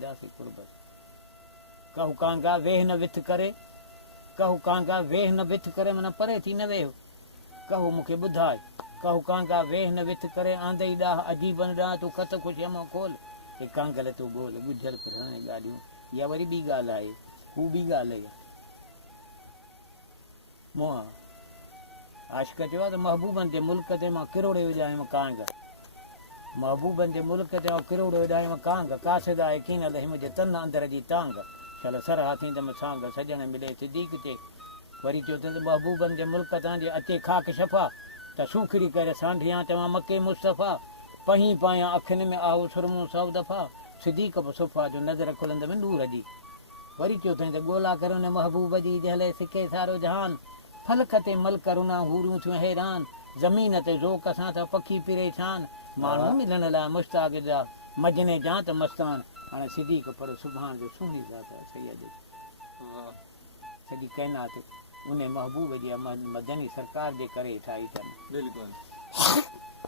थींदासीं कुर्बत। कहू कांगा वेह न विथ करे, कहू कांगा वेह न विथ करे माना परे थी न वेह, कहू मूंखे ॿुधाए। कहू कांगा वेह न विथ करे आंदई ॾाह अजीबन ॾाह तूं खत खुशमो खोल, हे कांगल तूं ॻोल गुजर फिरण ॻाल्हियूं। इहा वरी ॿी ॻाल्हि आहे, हू ॿी ॻाल्हि आहे। मोहा आशिक़ चयो आहे त महबूबनि जे मुल्क ते मां किरोड़े विॼायुमि कांग, महबूबनि जे मुल्क ते मां किरोड़े विॼायुमि कांग, कासिद आहे कीनल हिम जे तन अंदर जी टांग, चल सर हाथींदमि सांग सजण मिले सिद्दीक़ ते। वरी चयो त महबूबनि जे मुल्क तां जे अचे खाक शफ़ा, त सूखड़ी करे सांढियां तव्हां मके मुस्तफ़ा, पही पायां अखियुनि में आहो सुरमूं 100 दफ़ा, सिद्दीक़ बि सुफ़ा जो नज़र खुलंदमि नूर जी। वरी चयो अथई त ॻोल्हा कर उन महबूब जी जहले सिखे सारो जहान, फलक ते मल करुणा हूरियूं थियूं हैरान, ज़मीन ते ज़ोक सां त पखी परेशान, माण्हू मिलण लाइ मुश्ताक़ जा मजने जां त मस्तान। हाणे सिद्दीक़ पर सुभाणे जो सुहिणी ज़ात आहे सैयद, सॼी काइनात उन महबूब जी मदनी सरकार जे करे ठाही अथनि।